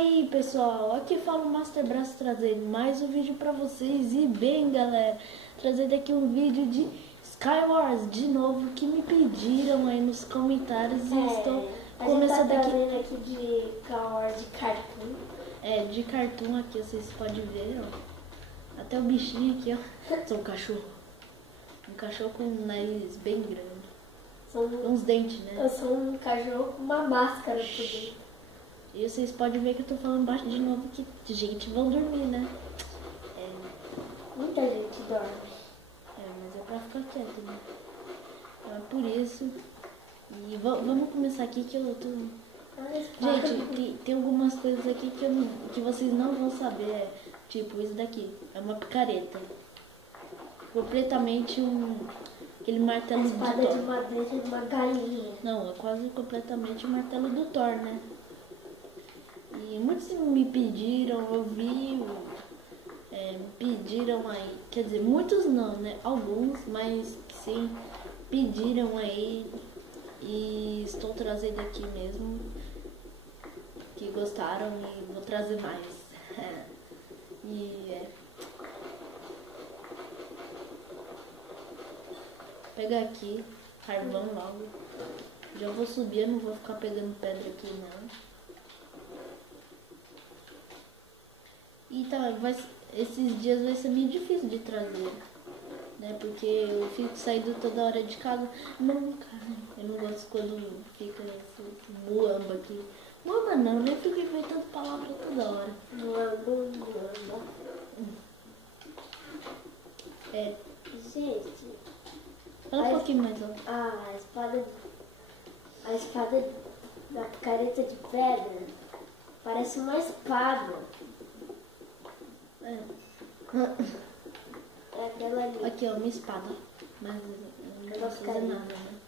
aí pessoal, aqui fala o Master Braço trazendo mais um vídeo pra vocês. E bem galera, trazendo aqui um vídeo de Skywars de novo, que me pediram aí nos comentários. E estou começando aqui de Skywars de cartoon. De cartoon aqui, vocês podem ver, ó. Até o bichinho aqui, ó. São um cachorro. Um cachorro com um nariz bem grande. Uns dentes, né? Eu sou um cachorro com uma máscara por dentro. E vocês podem ver que eu tô falando baixo de novo, que gente vão dormir, né? Muita gente dorme. Mas é pra ficar quieto, né? Então é por isso. E vamos começar aqui que eu tô... Gente, tem algumas coisas aqui que vocês não vão saber. Tipo, isso daqui é uma picareta. Completamente aquele martelo do Thor. Espada de madeira de uma galinha. Não, é quase completamente o martelo do Thor, né? E muitos me pediram, eu vi, me pediram aí, quer dizer, muitos não, né? Alguns, mas sim, pediram aí e estou trazendo aqui mesmo, que gostaram e vou trazer mais. Pegar aqui, carvão logo, já vou subir, eu não vou ficar pegando pedra aqui não. E tá, esses dias vai ser meio difícil de trazer, né? Porque eu fico saindo toda hora de casa. Não, cara, eu não gosto quando fica esse muamba aqui. Muamba não, né? Fico inventando palavra toda hora. Muamba. Gente, fala um pouquinho mais alto. A espada da picareta de pedra parece uma espada. É aquela ali. Aqui, ó, minha espada. Mas eu não posso fazer nada, né?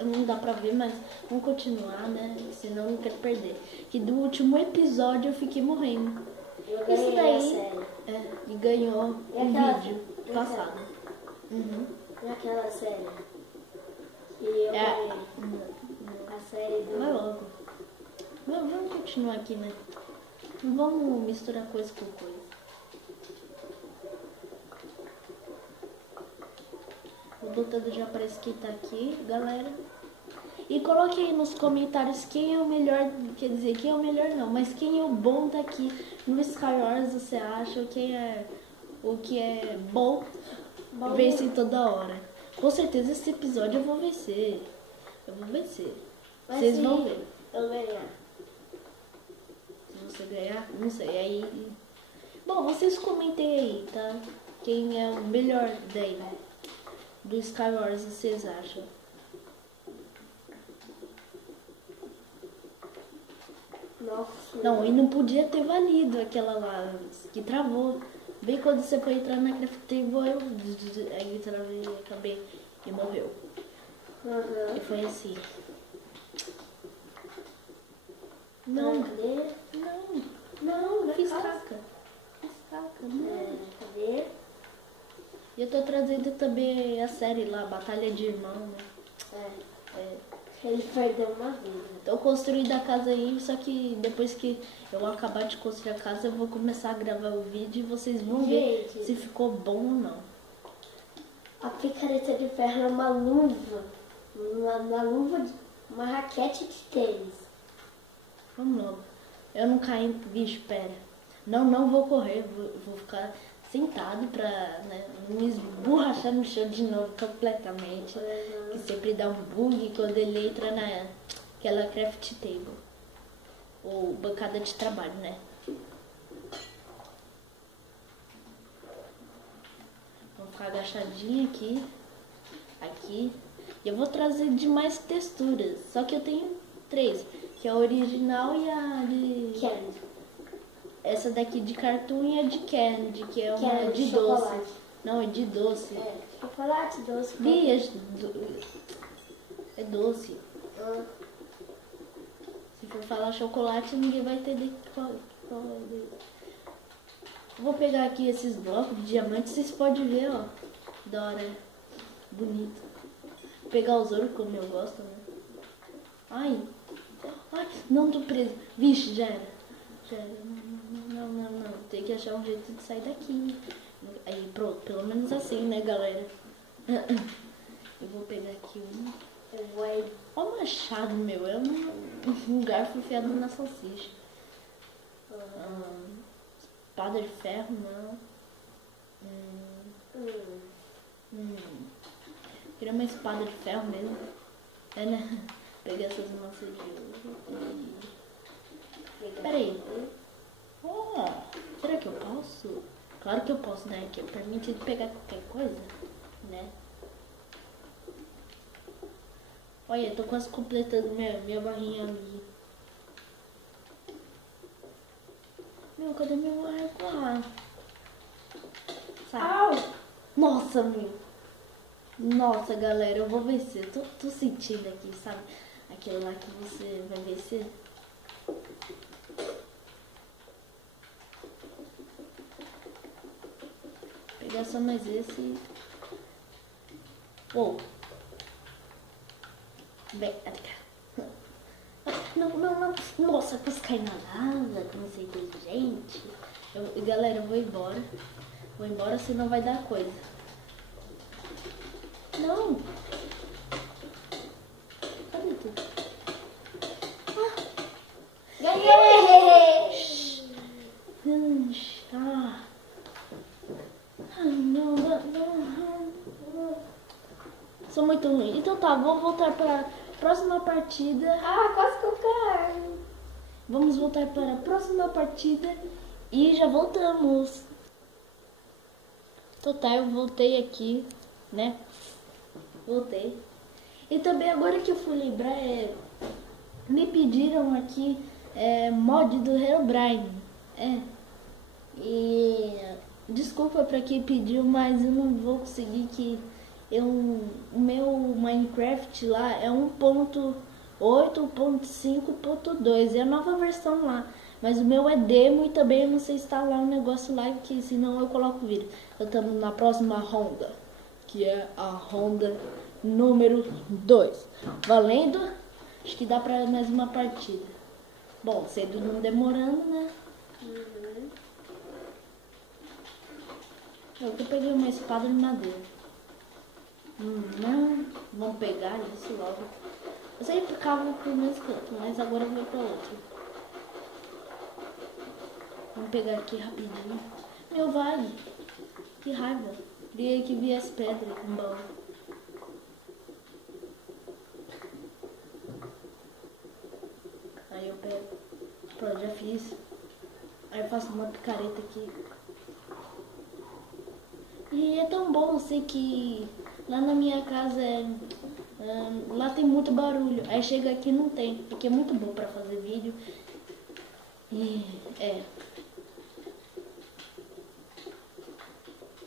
Não dá pra ver, mas vamos continuar, né? Senão eu não quero perder. Que do último episódio eu fiquei morrendo. Eu ganhei isso daí, a série. E ganhou um vídeo passado. E aquela série? E eu ganhei a série do... Vai logo. Vamos continuar aqui, né? Não vamos misturar coisa com coisa. Vou botando já para esquentar aqui, galera. E coloque aí nos comentários quem é o melhor, quer dizer, quem é o melhor não, mas quem é o bom daqui no Skywars, você acha, o que é bom vencer toda hora. Com certeza esse episódio eu vou vencer. Vocês vão ver. Eu ganhar. Se você ganhar, não sei, aí... Bom, vocês comentem aí, tá? Quem é o melhor daí, né? Do Skywars, vocês acham? Nossa. Não, e não podia ter valido aquela lá, que travou. Bem quando você foi entrar na craft table, aí travei, acabei e morreu. E foi assim. Não, fiz caca. Não. Cadê? E eu tô trazendo também a série lá, Batalha de Irmão, né? Ele perdeu uma vida. Tô construindo a casa aí, só que depois que eu acabar de construir a casa, eu vou começar a gravar o vídeo e vocês vão ver se ficou bom ou não. A picareta de ferro é uma luva. Uma raquete de tênis. Vamos logo. Eu não caí, bicho, pera. Não vou correr, vou ficar sentado pra, né, não me esborrachar no chão de novo completamente. Que sempre dá um bug quando ele entra naquela craft table. Ou bancada de trabalho, né? Vou ficar agachadinho aqui. Aqui. E eu vou trazer de mais texturas. Só que eu tenho 3. Que é a original e a de... Candy. Essa daqui de cartoon e a de candy, que é uma Candy, de chocolate. doce. Não, é de doce. Chocolate doce. Bia, é doce. Se for falar chocolate, ninguém vai entender qual é dele. Vou pegar aqui esses blocos de diamante, vocês podem ver, ó. Da hora. Bonito. Vou pegar os ouro como eu gosto, né? Ai, Não tô preso. Vixe, já era. Já era. Não. Tem que achar um jeito de sair daqui. Aí, pronto. Pelo menos assim, né, galera? Eu vou pegar aqui um. Olha o machado, meu. É um garfo enfiado na salsicha. Espada de ferro, não. Queria uma espada de ferro mesmo. É, né? Peguei essas maçãs de ouro. Peraí. Será que eu posso? Claro que eu posso, né? Que é permitido pegar qualquer coisa, né? Olha, eu tô quase completando minha barrinha ali. Meu, cadê meu arco lá? Sai. Nossa, meu. Nossa, galera, eu vou vencer. Tô sentindo aqui, sabe? Aquilo lá que você vai vencer. Pegar só mais esse. Vem, não. Nossa, quase caí na lava, como ser inteligente. Galera, eu vou embora. Vou embora, senão vai dar coisa. Não. Cadê tudo? Ganhei! Não. Sou muito ruim. Então tá, vou voltar para a próxima partida. Quase que eu caio. Vamos voltar para a próxima partida e já voltamos. Total, eu voltei aqui, né? Voltei. E também agora que eu fui lembrar, me pediram aqui mod do Herobrine. E desculpa para quem pediu, mas eu não vou conseguir que o meu Minecraft lá é 1.8.5.2, é a nova versão lá. Mas o meu é demo e também eu não sei instalar um negócio lá, que senão eu coloco o vídeo. Estamos na próxima ronda, que é a ronda número 2. Valendo? Acho que dá pra mais uma partida. Bom, cedo não demorando, né? Eu peguei uma espada de madeira. Não, vamos pegar isso logo. Eu sempre cavo pro mesmo canto, mas agora eu vou pra outro. Vamos pegar aqui rapidinho. Meu, vai. Que raiva. Queria que viesse pedra com baú. Aí eu pego. Pronto, já fiz. Aí eu faço uma picareta aqui. E é tão bom, eu sei que lá na minha casa lá tem muito barulho. Aí chega aqui e não tem, porque é muito bom pra fazer vídeo. E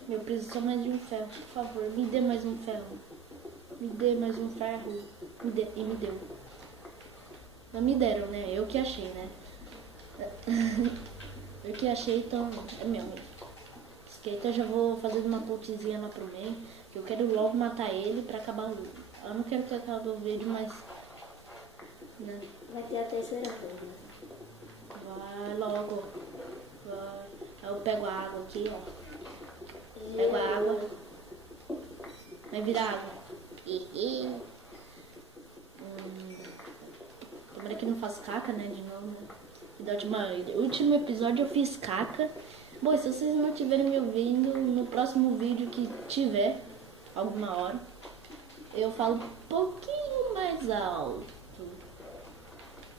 eu preciso só mais de um ferro, por favor, me dê mais um ferro. Me dê mais um ferro. Me deu. Não me deram, né? Eu que achei, né? Eu que achei, então é meu. Então eu já vou fazendo uma pontezinha lá pro meio, que eu quero logo matar ele pra acabar o vídeo. Eu não quero que acabe o vídeo, mas... né? Vai ter a terceira vez. Vai logo. Vai. Aí eu pego a água aqui, ó. Pego a água. Vai virar água. Tomara que não faça caca, né? De novo, né? No último episódio eu fiz caca. Bom, se vocês não estiverem me ouvindo, no próximo vídeo que tiver, alguma hora, eu falo um pouquinho mais alto,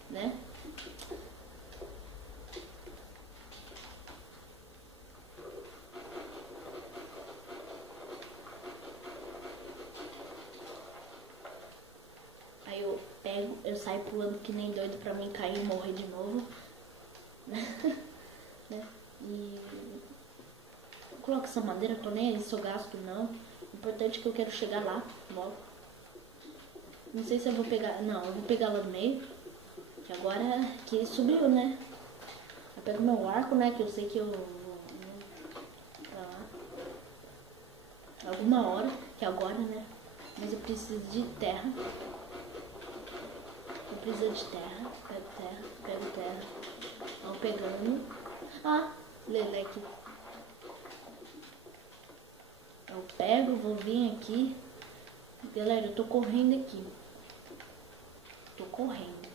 né? Aí eu saio pulando que nem doido pra mim cair e morrer de novo. Né? E coloco essa madeira, tô nem aí se eu gasto não. O importante é que eu quero chegar lá logo. Não sei se eu vou pegar. Não, eu vou pegar lá no meio. Que agora que subiu, né? Eu pego meu arco, né? Que eu sei que eu vou pra lá alguma hora, que agora, né? Mas eu preciso de terra. Eu precisa de terra. Pego terra, pego terra. Vamos pegando. Ah, leleque. Eu pego, vou vir aqui. Galera, eu tô correndo aqui. Tô correndo.